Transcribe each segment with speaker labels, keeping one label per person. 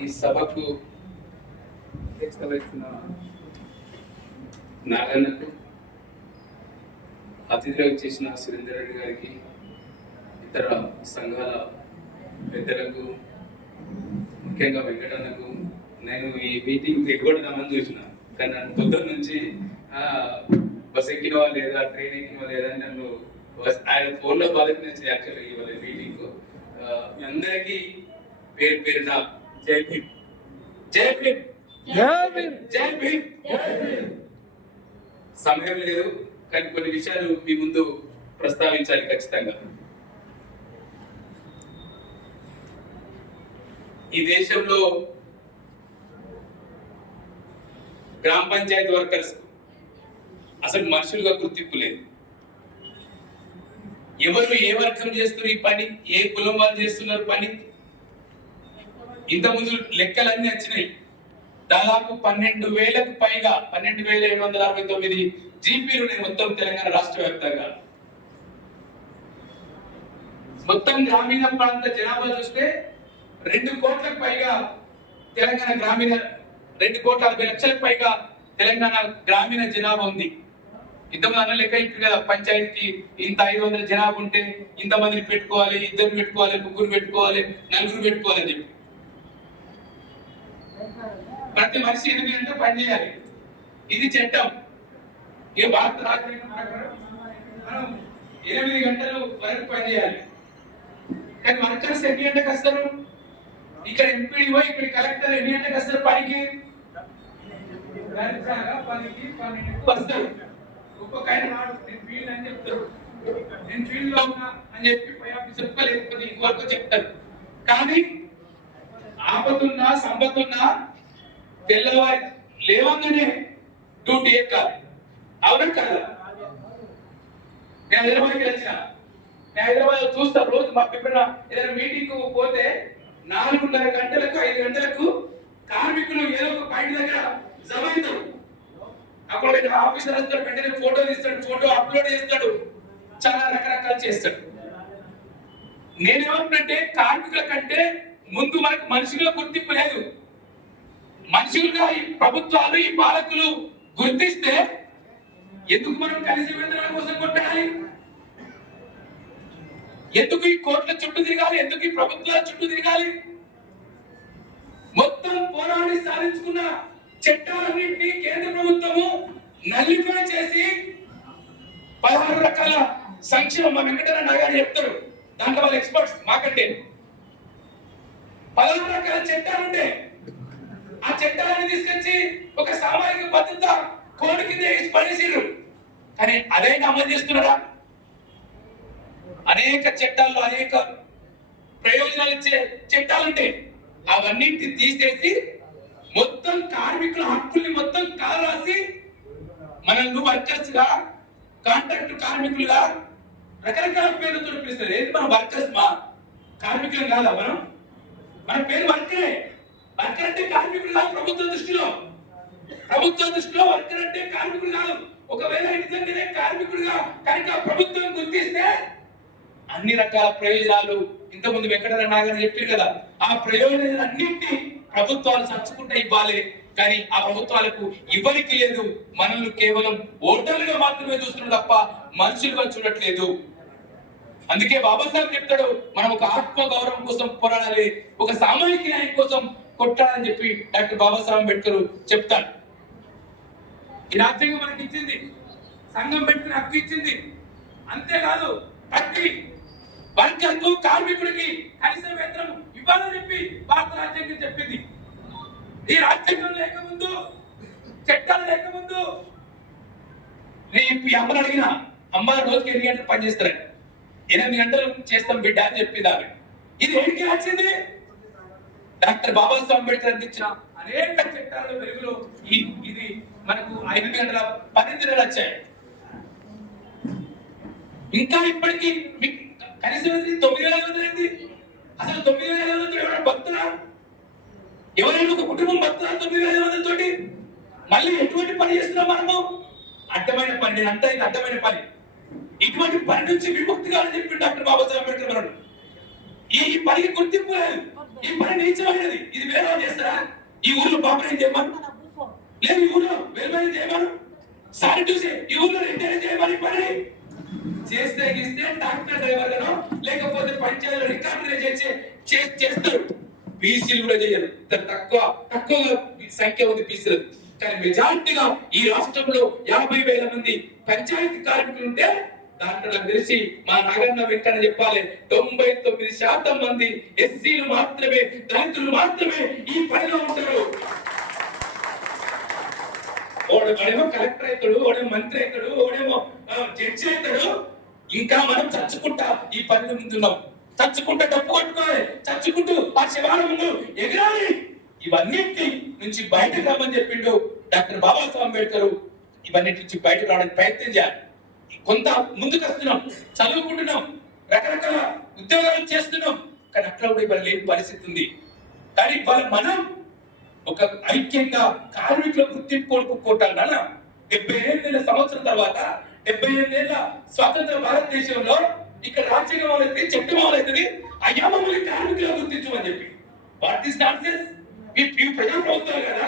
Speaker 1: ఈ సభకు వహిస్తున్న నాగన్నకు అతిథిగా చేసిన సురేందర్ రెడ్డి గారికి ఇతర సంఘాల పెద్దలకు ముఖ్యంగా వెంకటన్నకు నేను ఈ మీటింగ్ ఎగ్గొడదామని చూసిన. కానీ నన్ను పొద్దున్న నుంచి బస్ ఎక్కినవా లేదా ట్రైన్ ఎక్కినవా లేదా అని నన్ను ఆయన ఫోన్లో బాధకు నుంచి యాక్చువల్గా ఇవ్వాలి మీటింగ్ మీ అందరికీ పేరు పేరున జై భీమ్. జై భీమ్.
Speaker 2: జై భీమ్.
Speaker 1: జై భీమ్. సమయం లేదు కానీ కొన్ని విషయాలు మీ ముందు ప్రస్తావించాలి ఖచ్చితంగా. ఈ దేశంలో గ్రామ పంచాయతీ వర్కర్స్ అసలు మనుషులుగా గుర్తింపు లేదు. ఎవరు ఏ వర్గం చేస్తున్నారు ఈ పని? ఏ కులం వాళ్ళు చేస్తున్నారు పని? ఇంత ముందు లెక్కలన్నీ వచ్చినాయి. దాదాపు పన్నెండు వేలకు పైగా పన్నెండు వేల ఏడు వందల అరవై తొమ్మిది జీపీలు మొత్తం తెలంగాణ రాష్ట్ర వ్యాప్తంగా. మొత్తం గ్రామీణ ప్రాంత జనాభా చూస్తే రెండు కోట్లకు పైగా తెలంగాణ గ్రామీణ రెండు కోట్ల అరవై లక్షలకు పైగా తెలంగాణ గ్రామీణ జనాభా ఉంది. ఇంతమంది అన్న లెక్క ఇప్పుడు కదా పంచాయతీకి ఇంత ఐదు వందల జనాభా ఉంటే ఇంత మందిని పెట్టుకోవాలి ఇద్దరు పెట్టుకోవాలి ముగ్గురు పెట్టుకోవాలి నలుగురు పెట్టుకోవాలి అని చెప్పి. ప్రతి మనిషి ఎనిమిది గంటలు పని చేయాలి. ఇది చట్టం. ఏ భారత రాజ్యాంగం ప్రకారం మనం ఎనిమిది గంటలు వరకు పని చేయాలి. కానీ వర్కర్స్ ఎన్ని గంటలకు వస్తారు? ఇక్కడ ఎంపీడీఓ ఇక్కడ కలెక్టర్ ఎన్ని గంటలకు వస్తారు పనికి? పనికి పన్నెండుకు వస్తారు. ఒక్కొక్క ఆయన నాడు నేను ఫీల్డ్ అని చెప్తారు. నేను ఫీల్డ్లో ఉన్నా అని చెప్పి పై ఆఫీసర్ లేకపోతే ఇంకొకరికి చెప్తారు. కానీ ఆపతున్నా సంపతున్నా తెల్లవారి లేవంగానే డ్యూటీ ఎక్కాలి. అవునా కాదు? నేను హైదరాబాద్కి వచ్చిన నేను హైదరాబాద్ చూస్తా రోజు మా ఎప్పుడైనా ఏదైనా మీటింగ్ పోతే నాలుగున్నర గంటలకు ఐదు గంటలకు కార్మికులు ఏదో ఒక పాయింట్ దగ్గర జమ అవుతారు. అక్కడ ఆఫీసర్ వస్తాడు వెంటనే ఫోటో తీస్తాడు ఫోటో అప్లోడ్ చేస్తాడు. చాలా రకరకాలు చేస్తాడు. నేనేమంటున్నంటే కార్మికుల కంటే ముందు మనకు మనిషిగా గుర్తింపు లేదు. మనుషులుగా ఈ ప్రభుత్వాలు ఈ పాలకులు గుర్తిస్తే ఎందుకు మనం కలిసి వేతనాల కోసం కొట్టాలి? ఎందుకు ఈ కోట్ల చుట్టూ తిరగాలి? ఎందుకు ఈ ప్రభుత్వాల చుట్టూ తిరగాలి? మొత్తం పోరాడి సాధించుకున్న చట్టాలన్నింటినీ కేంద్ర ప్రభుత్వము నల్లిఫై చేసి పదహారు రకాల సంక్షేమ మా వెంకటరమణ గారు చెప్తారు. దాంట్లో వాళ్ళ ఎక్స్పర్ట్స్ మాకంటే. పదహారు రకాల చట్టాలు ఉండే ఆ చట్టాలను తీసుకొచ్చి ఒక సామాజిక భద్రత కోడి కింద వేసి పడేసిర్రు. కానీ అదైనా అమలు చేస్తున్నారా? అనేక చట్టాల్లో అనేక ప్రయోజనాలు ఇచ్చే చట్టాలు ఉంటాయి అవన్నింటిని తీసేసి మొత్తం కార్మికుల హక్కుల్ని మొత్తం కారాసి మనల్ని వర్కర్స్గా కాంట్రాక్ట్ కార్మికులుగా రకరకాల పేర్లతో పిలుస్తారు. ఏది మన వర్కర్స్ మా? కార్మికులం కాదా మనం? మన పేరు వర్కరే. వర్కర్ అంటే కార్మికుడు కాదు ప్రభుత్వ దృష్టిలో. ప్రభుత్వ దృష్టిలో వర్కర్ అంటే కార్మికుడు కాదు. ఒకవేళ నిజంగానే కార్మికుడుగా కనుక ప్రభుత్వం గుర్తిస్తే అన్ని రకాల ప్రయోజనాలు ఇంతకుముందు వెంకటరమణ గారు చెప్పారు కదా. ఆ ప్రయోజనాలు అన్నింటినీ ప్రభుత్వాలు సచ్చుకుంటే ఇవ్వాలి. కానీ ఆ ప్రభుత్వాలకు ఇవ్వనికి లేదు. మనల్ని కేవలం ఓటర్లుగా మాత్రమే చూస్తున్నారు తప్ప మనుషులుగా చూడట్లేదు. అందుకే బాబాసాహెబ్ చెప్తాడు మనం ఒక ఆత్మ గౌరవం కోసం పోరాడాలి. ఒక సామాజిక న్యాయం కోసం కొట్టాలని చెప్పి డాక్టర్ బాబాసాహెబ్ అంబేద్కర్ చెప్తాడు ఈ రాజ్యాంగం మనకి ఇచ్చింది. సంఘం పెట్టుకుని హక్కు ఇచ్చింది. అంతేకాదు ప్రతి వర్గంకు కార్మికుడికి కనీస వేతనం ఇవ్వాలని చెప్పి భారత రాజ్యాంగం చెప్పింది. ఈ రాజ్యాంగం లేకముందు చట్టాలు లేకముందు నేను ఈ అమ్మని అడిగిన అమ్మ రోజుకి ఎన్ని గంటలు పనిచేస్తారని. ఎనిమిది గంటలు చేస్తాం బిడ్డ అని చెప్పింది ఆమె ఇది ఏంటి వచ్చింది డాక్టర్ బాబాసాహెబ్ అంబేద్కర్ అందించిన అనేక చట్టాల వెలుగులో ఈ ఇది మనకు ఐదు గంటల పని దినాలు వచ్చాయి. ఇంకా ఇప్పటికీ కనీసం తొమ్మిది వేల ఐదు అసలు తొమ్మిది వేల ఎవరైనా భక్తురా ఎవరైనా ఒక కుటుంబం భక్తురా తొమ్మిది వేల ఐదు వందలతోటి మళ్ళీ ఎటువంటి పని చేస్తున్నాం మనము? అడ్డమైన పని అంతా ఇది అడ్డమైన పని. ఇటువంటి పని నుంచి విముక్తి కావాలని చెప్పి డాక్టర్ బాబాసాహెబ్ అంబేద్కర్ గారు ఈ ఈ పనికి గుర్తింపు లేదు. ఈ పని నీచమైనది ఇది వేరే చేస్తారు? కాపురం చేయమను? లేదు ఈ ఊర్లో వేరే చేయమను? సారి చూసి ఈ ఊర్లో రిటైర్ చేయమని పని చేస్తే ఇస్తే ట్రాక్టర్ డ్రైవర్ గాను లేకపోతే పంచాయతీలో రికార్డు చేసి చే- చేస్తారు. బీసీలు కూడా చేయరు. తక్కువ తక్కువ సంఖ్య ఉంది బీసీలు కానీ మెజార్టీగా ఈ రాష్ట్రంలో యాభై వేల మంది పంచాయతీ కార్మికులు ఉంటే దాంట్లో నాకు తెలిసి మా నాగన్న వెంకన్న చెప్పాలి తొంభై తొమ్మిది శాతం మంది ఎస్సీలు మాత్రమే దళితులు మాత్రమే ఈ పనిలో ఉంటారు. ఓడు వాడేమో కలెక్టర్ అవుతాడు ఓడేమో మంత్రి అవుతాడు ఓడేమో జడ్జి అవుతాడు. ఇంకా మనం చచ్చుకుంటా ఈ పనులు ముందున్నాం చచ్చుకుంటా డబ్బు కొట్టుకోవాలి చచ్చుకుంటూ ఆ శివాల ముందు ఎగరాలి. ఇవన్నిటి నుంచి బయటకు రమ్మని చెప్పిండు డాక్టర్ బాబాసాహెబ్ అంబేద్కర్. ఇవన్నిటి నుంచి బయటకు రావడానికి ప్రయత్నం చేయాలి. కొంత ముందుకు వస్తున్నాం చదువుకుంటున్నాం రకరకాల ఉద్యోగాలు చేస్తున్నాం. కానీ అట్లా కూడా ఇవాళ లేని పరిస్థితి ఉంది. కానీ ఇవాళ మనం ఒక ఐక్యంగా కార్మికుల గుర్తింపు కోరుకుపోవటం వల్ల డెబ్బై ఎనిమిది సంవత్సరం తర్వాత డెబ్బై ఎనిమిదేళ్ళ స్వాతంత్ర భారతదేశంలో ఇక్కడ రాజ్యాంగం అవుతుంది చట్టం అవుతుంది అయ్యా మమ్మల్ని కార్మికుల గుర్తించమని చెప్పి. What is nonsense? ఇవి ప్రజా ప్రభుత్వాలు కదా?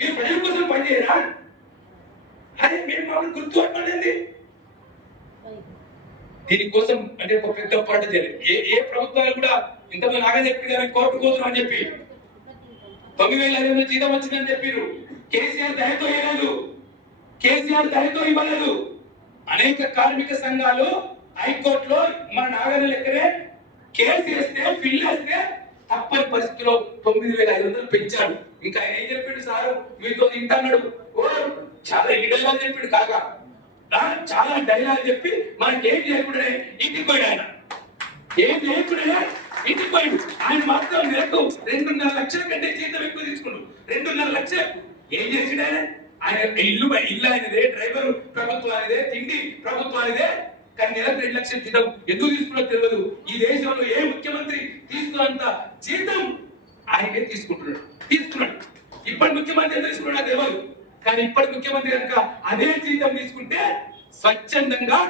Speaker 1: మీరు ప్రజల కోసం పనిచేయరా? అదే మేము మమ్మల్ని గుర్తు పట్టండి దీనికోసం అంటే ఒక పెద్ద పోరాటం చేయాలి ఏ ఏ ప్రభుత్వాలు కూడా ఇంతమంది నాగా చెప్పి కానీ కోర్టు కోసం అని చెప్పి. తొమ్మిది వేల ఐదు వందల జీతం వచ్చిందని చెప్పారు కేసీఆర్ దయతో ఇవ్వలేదు కేసీఆర్ దయతో ఇవ్వలేదు. అనేక కార్మిక సంఘాలు హైకోర్టులో మన నాగరి లెక్కనే కేసు వేస్తే ఫిల్ వేస్తే తప్పని పరిస్థితిలో తొమ్మిది వేల ఐదు వందలు పెంచాడు ఇంకా ఆయన ఏం చెప్పిండు సారు? మీతో తింటన్నాడు. ఓ చాలా ఈ డైలాగ్ చెప్పిండు కాక. ఆ, చాలా డైలాగ్ చెప్పి మనకి ఏం చేయకుండా ఇంటికి పోయాడు ఆయన. ఏం చేయకుండా ఇంటికి పోయాడు. ఆయన మాత్రం నెలకు రెండున్నర లక్షల కంటే జీతం ఎక్కువ తీసుకుండు రెండున్నర లక్షలు. ఏం చేసిండు ఆయన? ఆయన ఇల్లు ఇల్లు ఆయనదే డ్రైవర్ ప్రభుత్వం తిండి ప్రభుత్వం కానీ నెలకు రెండు లక్షల జీతం ఎందుకు తీసుకున్నా తెలియదు. ఈ దేశంలో ఏ ముఖ్యమంత్రి తీసుకున్నంత జీతం ఆయనే తీసుకుంటున్నాడు. తీసుకున్నాడు. ఇప్పటి ముఖ్యమంత్రి తీసుకున్నాడు నాకు కానీ ఇప్పటి ముఖ్యమంత్రి కనుక అదే జీతం తీసుకుంటే స్వచ్ఛందంగా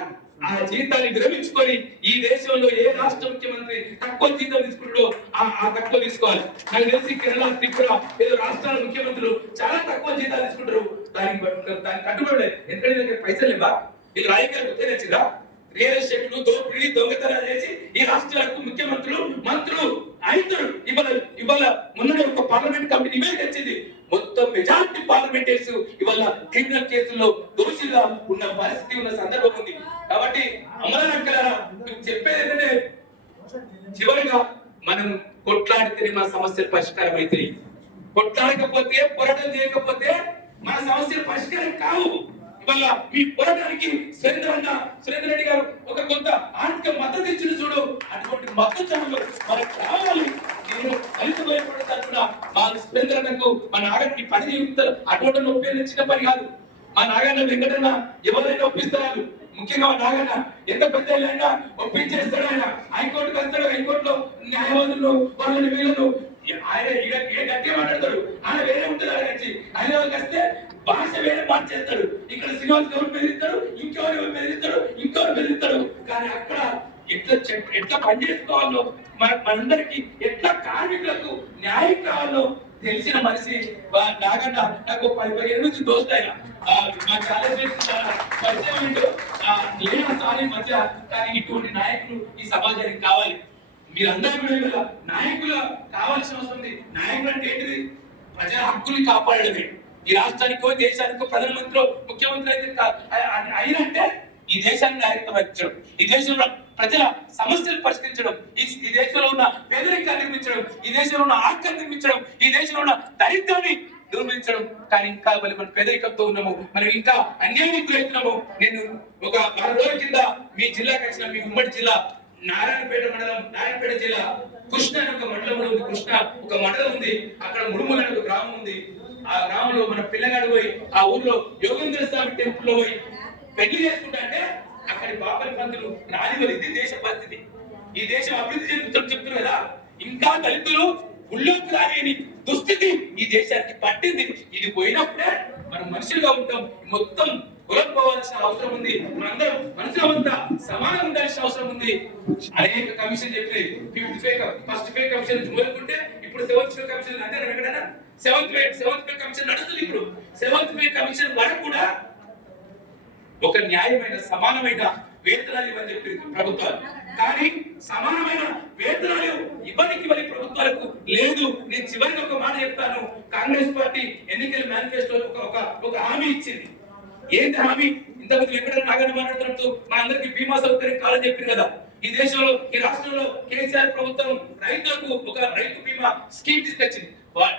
Speaker 1: ఆ జీతాన్ని విరమించుకొని ఈ దేశంలో ఏ రాష్ట్ర ముఖ్యమంత్రి తక్కువ జీతం తీసుకుంటాడో ఆ ఆ తక్కువ తీసుకోవాలి. నాకు తెలిసి కేరళ త్రిపుర ఏదో రాష్ట్రాల ముఖ్యమంత్రులు చాలా తక్కువ జీతాలు తీసుకుంటారు. దానికి దానికి కట్టుబడి ఎందుకంటే పైసలు ఇవ్వ ఇది రాజకీయాలు గుర్తే నచ్చిందా రియల్ ఎస్టేట్లు దోపిడీ దొంగతనాలు చేసి ఈ రాష్ట్రాలకు ముఖ్యమంత్రులు మంత్రులు అయితారు ఇవాళ ఇవాళ మొన్న ఒక పార్లమెంట్ కమిటీ నివేదిక వచ్చింది మొత్తం మెజార్టీ పార్లమెంటరీస్ ఇవాళ క్రిమినల్ కేసుల్లో దోషులుగా ఉన్న పరిస్థితి ఉన్న సందర్భం ఉంది. కాబట్టి అమలనక్కలారా చెప్పేది ఏంటంటే చివరిగా మనం కొట్లాడితేనే మన సమస్యలు పరిష్కారం అవుతాయి. కొట్లాడకపోతే పోరాటం చేయకపోతే మన సమస్యలు పరిష్కారం కావు. ఇవాళ మీ పోరాటానికి సురేంద్ర అన్న సురేంద్ర రెడ్డి గారు ఒక కొంత ఆర్థిక మద్దతు ఇచ్చిన చూడు. అటువంటి మద్దతు మనకు కావాలి నేను దళిత భయపడే తరఫున మా సురేంద్ర అన్నకు మా నాగరికి పని నిమిత్తాలు అటువంటి నొప్పి చిన్న పని కాదు. మా నాగన్న వెంకటన్న ఎవరైనా ఒప్పిస్తారు ముఖ్యంగా నాగన్న. ఎంత పెద్ద అయినా ఒప్పించేస్తాడు ఆయన. హైకోర్టుకు వస్తాడు హైకోర్టులో. న్యాయవాదులు వాళ్ళని వీళ్ళను ఆయన ఈడ ఏ గట్టిగా మాట్లాడతాడు. ఆయన వేరే ఉంటుంది ఆయన వచ్చి హైదరాబాద్కి వస్తే భాష వేరే మార్చేస్తాడు. ఇక్కడ శ్రీనివాస్ గౌడ్ బెదిరిస్తాడు? ఇంకెవరు బెదిరిస్తాడు? ఇంకెవరు బెదిరిస్తాడు? కానీ అక్కడ ఎట్లా చెప్- ఎట్లా పని చేసుకోవాలో మన మనందరికి ఎట్లా కార్మికులకు న్యాయం కావాలో తెలిసిన మనిషి నాగంట నాకు పది పదిహేను నుంచి దోస్తాయి మా కాలేజ్ చాలా పరిచయం ఏంటో నేను సారి మధ్య. కానీ ఇటువంటి నాయకులు ఈ సమాజానికి కావాలి. మీరందరూ కూడా ఇవాళ నాయకులు కావాల్సిన అవసరం ఉంది. నాయకులు అంటే ఏంటిది? ప్రజల హక్కుల్ని కాపాడడమే. ఈ రాష్ట్రానికో దేశానికో ప్రధానమంత్రి ముఖ్యమంత్రి అయితే అయినంటే ఈ దేశాన్ని నాయకత్వం వహించడం ఈ దేశంలో ప్రజల సమస్యలు పరిష్కరించడం ఈ ఈ దేశంలో ఉన్న పేదరికాన్ని నిర్మించడం ఈ దేశంలో ఉన్న ఆర్థిక నిర్మించడం ఈ దేశంలో ఉన్న దరిద్రాన్ని నిర్మించడం కానీ ఇంకా మరి మన పేదరికంతో ఉన్నాము మనం ఇంకా అన్యాయానికి గురవుతున్నాము. నేను ఒక వారం రోజుల కింద మీ జిల్లాకి వచ్చిన మీ ఉమ్మడి జిల్లా నారాయణపేట మండలం నారాయణపేట జిల్లా కృష్ణ అని ఒక మండలం ఉంది. కృష్ణ ఒక మండలం ఉంది. అక్కడ ముడుముల ఒక గ్రామం ఉంది. ఆ గ్రామంలో మన పిల్లగాడు పోయి ఆ ఊర్లో యోగేంద్ర స్వామి టెంపుల్లో పోయి పెళ్ళి చేసుకుంటా అంటే అక్కడి బాపరి పంతులు రానివ్వరు ఇది దేశ పరిస్థితి. ఈ దేశం అభివృద్ధి చెందుతున్న చెప్తున్నారు కదా. ఇంకా దళితులు ఉల్లోకి రాలేని దుస్థితి ఈ దేశానికి పట్టింది. ఇది పోయినప్పుడే మనం మనుషులుగా ఉంటాం. మొత్తం ఉండాల్సిన అవసరం ఉంది. మనందరం మనుషులంతా సమానం ఉండాల్సిన అవసరం ఉంది. అనేక commission చెప్పినాయి. Fifth pay first pay commission మొదలుకుంటే ఇప్పుడు సెవెంత్ పే కమిషన్ అంతే ఎక్కడైనా seventh pay seventh pay commission నడుస్తుంది ఇప్పుడు. సెవెంత్ పే కమిషన్ వరకు కూడా ఒక న్యాయమైన సమానమైన వేతనాలు ఇవ్వని చెప్పి ప్రభుత్వాలు. కానీ సమానమైన వేతనాలు ఇవ్వడానికి ఇవ్వని ప్రభుత్వాలకు లేదు. నేను చివరికి ఒక మాట చెప్తాను. కాంగ్రెస్ పార్టీ ఎన్నికల మేనిఫెస్టో ఒక ఒక హామీ ఇచ్చింది. ఏంది హామీ? ఇంతకుముందు వెంకటరమణ నాగన్న మాట్లాడుతున్నట్టు మనందరికి బీమా సౌకర్యం కావాలని చెప్పింది కదా. ఈ దేశంలో ఈ రాష్ట్రంలో కేసీఆర్ ప్రభుత్వం రైతులకు ఒక రైతు బీమా స్కీమ్ తీసుకొచ్చింది.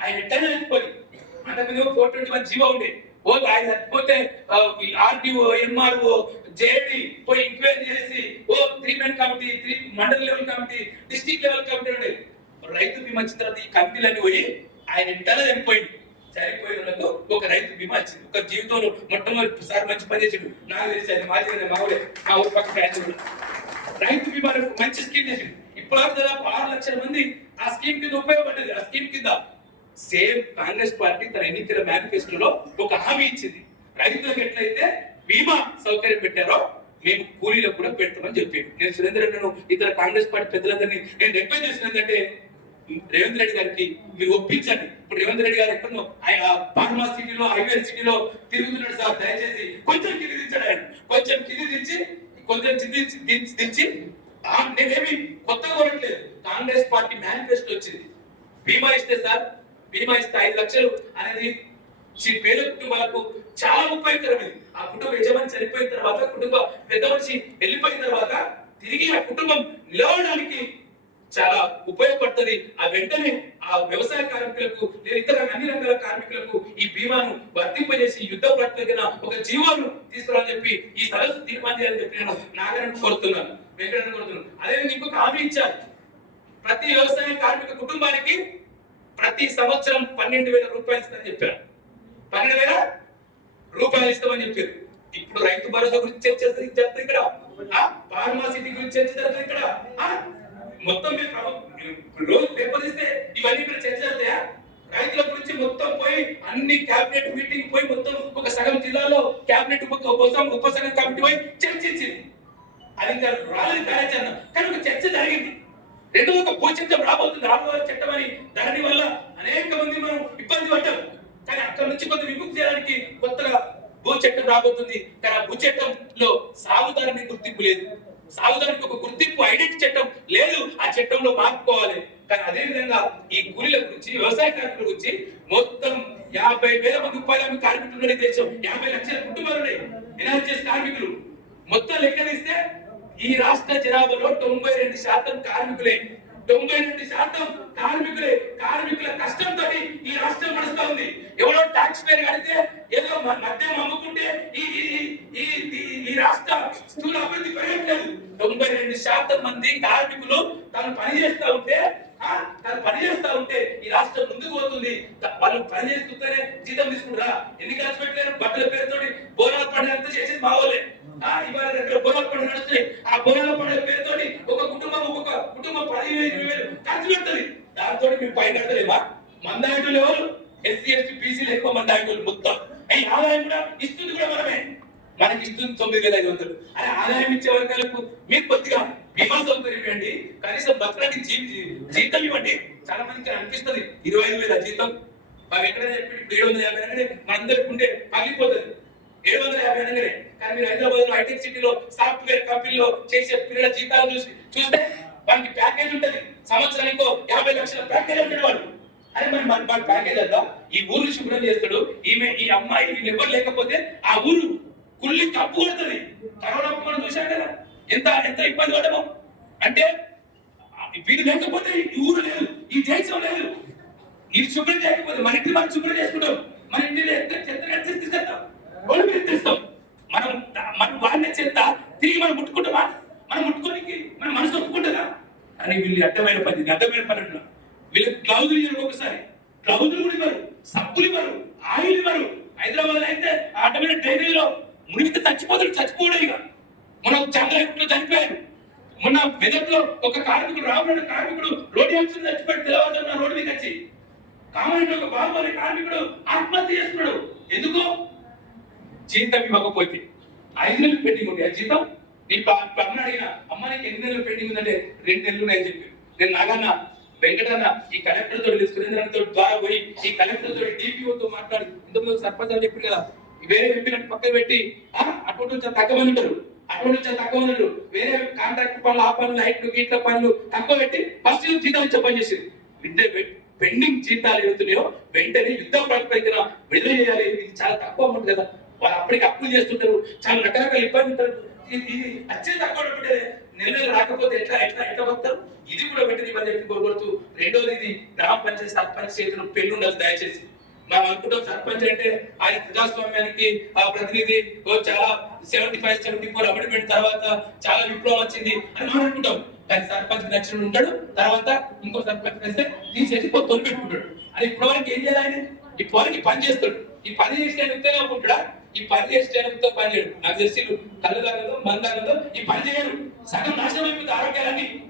Speaker 1: ఆయన ఎట్టనే వెళ్ళిపోయి అంతకుముందు ఫోర్ ట్వంటీ వన్ జీవో ఉండే. ఓ ఆయన చచ్చిపోతే ఆర్టీఓ ఎంఆర్ఓ జేడి పోయి ఇంక్వైరీ చేసి ఓ three men committee three mandal level committee district level committee ఉండే. రైతు బీమా వచ్చిన తర్వాత ఈ కమిటీలన్నీ పోయి ఆయన ఇంటనే చనిపోయింది చనిపోయిన ఒక రైతు బీమా ఇచ్చింది. ఒక జీవితంలో మొట్టమొదటిసారి మంచి పని చేసాడు. నాకు తెలిసి ఆయన మాజీ ఆయన మావుడే. మా ఊరు పక్క ఆయన రైతు బీమా మంచి స్కీమ్ చేసింది ఇప్పటివరకు దాదాపు ఆరు లక్షల మంది ఆ స్కీమ్ కింద ఉపయోగపడ్డది. ఆ స్కీమ్ కింద సేమ్ కాంగ్రెస్ పార్టీ తన ఎన్నికల మేనిఫెస్టోలో ఒక హామీ ఇచ్చింది. రైతులకు ఎట్లయితే బీమా సౌకర్యం పెట్టారో మేము కూలీలకు కూడా పెడతామని చెప్పాడు. నేను సురేంద్ర రెడ్డి ఇతర కాంగ్రెస్ పార్టీ పెద్దలందరినీ నేను రిక్వెస్ట్ చేసిన ఏంటంటే రేవంత్ రెడ్డి గారికి మీరు ఒప్పించండి. ఇప్పుడు రేవంత్ రెడ్డి గారు ఎక్కడో ఆయన ఫార్మా సిటీలో హైవే సిటీలో తిరుగుతున్నాడు సార్ దయచేసి కొంచెం కింది దించాడు ఆయన. కొంచెం కింది దించి కొంచెం కింది దించి దించి నేనేమి కొత్తగా కొనట్లేదు. కాంగ్రెస్ పార్టీ మేనిఫెస్టో వచ్చింది. బీమా ఇస్తే సార్ బీమా ఇస్తే ఐదు లక్షలు అనేది శ్రీ పేద కుటుంబాలకు చాలా ఉపయోగకరమైంది. ఆ కుటుంబ యజమాని చనిపోయిన తర్వాత కుటుంబ పెద్ద మనిషి వెళ్ళిపోయిన తర్వాత తిరిగి ఆ కుటుంబం నిలవడానికి చాలా ఉపయోగపడుతుంది. ఆ వెంటనే ఆ వ్యవసాయ కార్మికులకు లేదా ఇతర అన్ని రకాల కార్మికులకు ఈ బీమాను వర్తింపజేసి యుద్ధ ప్రాతిపదికన ఒక జీవాను తీసుకురాని చెప్పి ఈ సరస్సు తీర్మానించాలని చెప్పి నేను నాగరణ కోరుతున్నాను. వెంకటరణ కోరుతున్నాను. అదేవిధంగా ఇంకొక హామీ ఇచ్చారు. ప్రతి వ్యవసాయ కార్మిక కుటుంబానికి ప్రతి సంవత్సరం పన్నెండు వేల రూపాయలు ఇస్తామని చెప్పారు. పన్నెండు వేల రూపాయలు ఇస్తామని చెప్పారు. ఇప్పుడు రైతు భరోసా గురించి చర్చ జరుగుతుంది ఇక్కడ. ఆ? ఫార్మాసిటీ గురించి చర్చ జరుగుతుంది ఇక్కడ. ఆ? మొత్తం మీరు ప్రభుత్వం రోజు పేపర్ ఇస్తే ఇవన్నీ ఇక్కడ చర్చ అవుతాయా రైతుల గురించి మొత్తం పోయి అన్ని క్యాబినెట్ మీటింగ్ పోయి మొత్తం ఒక సగం జిల్లాలో క్యాబినెట్ ఉప ఉపసం ఉపసంఘం కమిటీ పోయి చర్చించింది. అది ఇంకా రాలేదు కార్యాచరణ. కానీ ఒక చర్చ జరిగింది. రెండో ఒక భూచట్టం రాబోతుంది రాబోయే చట్టం అని దాని వల్ల అనేక మంది మనం ఇబ్బంది పడ్డాం. కానీ అక్కడ నుంచి కొంత విముక్తి చేయడానికి కొత్తగా భూ చట్టం రాబోతుంది. కానీ ఆ భూ చట్టంలో సాగుదారుని గుర్తింపు లేదు సాగుదారునికి ఒక గుర్తింపు ఐడెంటి చట్టం లేదు ఆ చట్టంలో మార్పుకోవాలి కానీ అదే విధంగా ఈ కూలీల గురించి వ్యవసాయ కార్మికులు వచ్చి మొత్తం యాభై వేల మంది ఉపాధి హామీ కార్మికులు ఉన్నాయి దేశం యాభై లక్షల కుటుంబాలు ఉన్నాయి. ఎన్ఆర్జీఎస్ కార్మికులు? మొత్తం లెక్కలిస్తే ఈ రాష్ట్ర జనాభాలో తొంభై రెండు శాతం కార్మికులే. తొంభై రెండు శాతం కార్మికులే. కార్మికుల కష్టంతో ఈ రాష్ట్రం నడుస్తా ఉంది. ఎవరో ట్యాక్స్ పేరు కడితే ఏదో మద్యం అమ్ముకుంటే ఈ ఈ- ఈ ఈ- ఈ రాష్ట్ర స్థూల అభివృద్ధి పెరగట్లేదు తొంభై రెండు శాతం మంది కార్మికులు తను పని చేస్తా ఉంటే ఆ, తను పని చేస్తా ఉంటే ఈ రాష్ట్రం ముందుకు పోతుంది త- వాళ్ళు పని చేస్తుంటేనే జీతం తీసుకుంటారా? ఎన్ని ఖర్చు పెట్టలేరు? బట్టల పేరుతోటి బోనాల పండుగ అంతా చేసేది మా వాళ్ళే. ఆ, ఇవాళ దగ్గర బోనాల పండుగ నడుస్తుంది ఆ బోనాల పండుగ పేరుతోటి ఒక కుటుంబం ఒక్కొక్క కుటుంబం పదివేలు ఇరవై వేలు ఖర్చు పెడుతుంది. దాంతో మేము పైన కట్టలేమా మందాయితులు ఎవరు? ఎస్సీ ఎస్టీ బీసీలు ఎక్కువ మందాయితులు మొత్తం. ఈ ఆదాయం కూడా ఇస్తుంది కూడా మనమే. మనకి ఇస్తుంది తొమ్మిది వేల ఐదు వందలు. అదే ఆదాయం ఇచ్చే వర్గాలకు మీకు కొద్దిగా బీమా సౌకర్యం ఇవ్వండి. కనీసం బతకడానికి జీ- జీతం ఇవ్వండి. చాలా మందికి అనిపిస్తుంది ఇరవై ఐదు వేల జీతం. మాకు ఎక్కడ చెప్పి ఏడు వందల యాభై అనగానే మనందరికి ఉంటే పగిలిపోతుంది. ఏడు వందల యాభై అనగానే. కానీ మీరు హైదరాబాద్లో హైటెక్ సిటీలో సాఫ్ట్వేర్ కంపెనీలో చేసే పిల్లల జీతాలు చూసి చూస్తే వానికి ప్యాకేజ్ ఉంటుంది. సంవత్సరానికి యాభై లక్షల ప్యాకేజ్ ఉంటాడు వాడు. అరే మరి మన వాడి ప్యాకేజ్ అంతా ఈ ఊరు శుభ్రం చేస్తాడు. ఈమె ఈ అమ్మాయి వీళ్ళు ఎవరు లేకపోతే ఆ ఊరు కుళ్ళి కప్పు కొడుతుంది. కరోనా మనం చూసాం కదా. ఎంత ఎంత ఇబ్బంది పడ్డాము. అంటే వీళ్ళు లేకపోతే ఈ ఊరు లేదు ఈ దేశం లేదు. ఇది శుభ్రం చేయకపోతే మన ఇంటి మనం శుభ్రం చేసుకుంటాం. మన ఇంటిలో ఎంత చెత్త కలిసి తీసుకెళ్తాం రోడ్డు మీద తెస్తాం మనం మనం వాడిన చెత్త తిరిగి మనం ముట్టుకుంటామా? మనం ముట్టుకోనికి మన మనసు ఒప్పుకుంటుందా? అని వీళ్ళు అడ్డమైన పని అడ్డమైన పని అంటున్నా వీళ్ళకి గ్లౌజులు ఇవ్వరు ఒకసారి క్లౌదులు కూడా ఇవ్వరు సబ్బులు ఇవ్వరు ఆయిల్ ఇవ్వరు. హైదరాబాద్ అయితే అడ్డమైన డైరీలో మునిగితే చచ్చిపోతాడు చచ్చిపోవడం ఇక. మనం చంద్రగుట్లో చనిపోయారు మొన్న మెదక్లో ఒక కార్మికుడు రాబడిన కార్మికుడు రోడ్డు యాక్సిడెంట్ చచ్చిపోయాడు తెలవదున్న రోడ్డు మీద వచ్చి. కామారెడ్డి ఒక బాబు కార్మికుడు ఆత్మహత్య చేసుకున్నాడు. ఎందుకు? జీతం ఇవ్వకపోతే. ఐదు నెలలు పెండింగ్ ఉంది ఆ జీతం? నీకు అమ్మ అడిగిన అమ్మ నీకు ఎన్ని నెలలు పెండింగ్ ఉందంటే రెండు నెలలు ఉన్నాయని చెప్పి. నేను నాగన్న వెంకటన్న ఈ కలెక్టర్ తోటి సురేంద్రతో ద్వారా పోయి ఈ కలెక్టర్ తోటి డిపిఓతో మాట్లాడి ఇంతకుముందు సర్పంచ్ అని చెప్పారు కదా వేరే ఎంపీలను పక్కన పెట్టి అటువంటి నుంచి తక్కువ ఉంటారు అటువంటి నుంచి తక్కువ ఉంటారు వేరే కాంట్రాక్ట్ పనులు ఆ పనులు లైట్లు గీట్ల పనులు తక్కువ పెట్టి ఫస్ట్ జీతం ఇచ్చే పని చేసింది. విద్య పెండింగ్ జీతాలు ఏవైతున్నాయో వెంటనే యుద్ధ ప్రాతిపదికన విడుదల చేయాలి. ఇది చాలా తక్కువ అమౌంట్ కదా. వాళ్ళు అప్పటికి అప్పులు చేస్తుంటారు. చాలా రకరకాల ఇబ్బంది ఉంటారు. ఇది అచ్చే తక్కువ నెల నెల రాకపోతే ఎట్లా ఎట్లా ఎట్లా వస్తారు ఇది కూడా వెంటనే ఇబ్బంది చెప్పి రెండోది ఇది గ్రామ పంచాయతీ సర్పంచ్ చేతులు పెన్ను ఉండదు దయచేసి. మనం అనుకుంటాం సర్పంచ్ అంటే ఆయన ప్రజాస్వామ్యానికి ఆ ప్రతినిధి ఓ చాలా seventy five seventy four amendment తర్వాత చాలా విప్లవం వచ్చింది అని మనం అనుకుంటాం. కానీ సర్పంచ్ నచ్చిన ఉంటాడు తర్వాత ఇంకో సర్పంచ్ వస్తే తీసేసి కొత్త పెట్టుకుంటాడు. అని ఇప్పటివరకు ఏం చేయాలి ఆయన? ఇప్పటివరకు పని చేస్తాడు. ఈ పని చేస్తే ఉత్తేగా ఉంటాడా? ఈ పని చేస్తే పని చేయడు నాకు తెలిసి కళ్ళు తాగదు మందు తాగదు ఈ పని చేయడు సగం నాశనం అయిపోతుంది ఆరోగ్యాలన్నీ.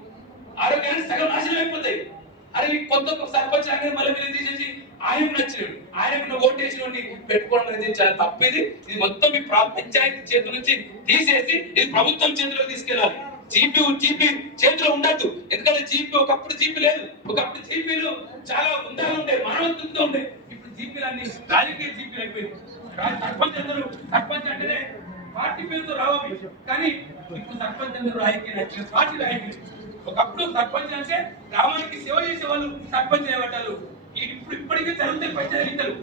Speaker 1: ఆరోగ్యాన్ని సగం నాశనం అయిపోతాయి. అరే ఈ కొత్త సర్పంచ్ అనేది మళ్ళీ మీరు తీసేసి ఆయన నచ్చినాడు ఆయన ఓటు వేసినోడిని పెట్టుకోవడం అనేది చాలా తప్పు ఇది. ఇది మొత్తం మీ పంచాయతీ చేతి నుంచి తీసేసి ఇది ప్రభుత్వం చేతిలో తీసుకెళ్ళాలి. జీపీ జీపీ చేతిలో ఉండద్దు. ఎందుకంటే జీపీ ఒకప్పుడు జీపీ లేదు. ఒకప్పుడు జీపీలు చాలా ఉండాలి ఉండే మానవత్వంతో ఉండే. ఇప్పుడు జీపీలు అన్ని రాజకీయ జీపీలు అయిపోయింది సర్పంచ్ అందరూ సర్పంచ్ అంటేనే పార్టీ పేరుతో రావాలి. కానీ ఇప్పుడు సర్పంచ్ అందరూ రాజకీయ నాయకులు, పార్టీ రాజకీయ ఒకప్పుడు సర్పంచ్ అంటే గ్రామానికి సేవ చేసే వాళ్ళు సర్పంచ్ చేయబడ్డారు ఇప్పుడు ఇప్పటికే జరుగుతాయి పంచాయతీ ఎన్నికలు.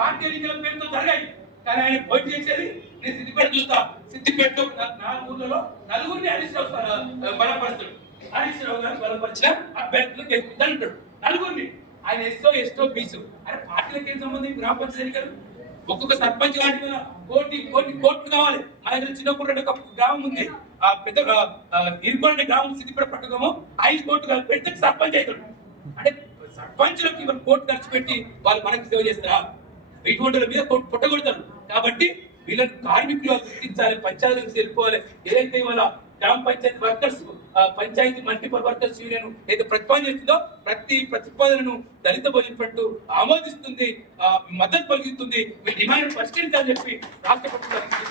Speaker 1: పార్టీ ఎన్నికల పేరుతో జరగాయి. కానీ ఆయన పోటీ చేసేది నేను సిద్దిపేట చూస్తా. సిద్దిపేటలో నా- ఊర్లలో నలుగురిని హరీష్ రావు ఆ, బలపరుస్తాడు. హరీష్ రావు గారు బలపరిచిన అభ్యర్థులు గెలుపుతా అంటాడు. నలుగురిని. ఆయన ఎస్ఓ ఎస్టో బీసు. అరే పార్టీలకు ఏం సంబంధం? గ్రామ పంచాయతీ ఎన్నికలు ఒక్కొక్క సర్పంచ్ లాంటి వాళ్ళ కోటి కోటి కోట్లు కావాలి. మన దగ్గర చిన్నప్పుడు ఒక గ్రామం ఉంది. ఆ పెద్ద ఇరుకోండి గ్రామం సిద్దిపేట పట్టుకోము. ఐదు కోట్లు కాదు పెద్ద సర్పంచ్ అవుతాడు. అంటే సర్పంచులకు ఇవాళ కోట్లు ఖర్చు పెట్టి వాళ్ళు మనకి సేవ చేస్తారా? ఇటువంటి మీద పుట్టగొడతారు కాబట్టి వీళ్ళని కార్మికులు గుర్తించాలి పంచాయతీలకు వెళ్ళిపోవాలి ఏదైతే ఇవాళ గ్రామ panchayat workers panchayat multiple workers union ఏదైతే ప్రతిపాదన చేస్తుందో ప్రతి ప్రతిపాదనను దళిత భోజన ఆమోదిస్తుంది మద్దతు పలుకుతుంది. మీ డిమాండ్ పరిష్కరించాలని చెప్పి రాష్ట్ర ప్రభుత్వానికి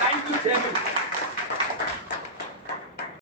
Speaker 1: థ్యాంక్ యూ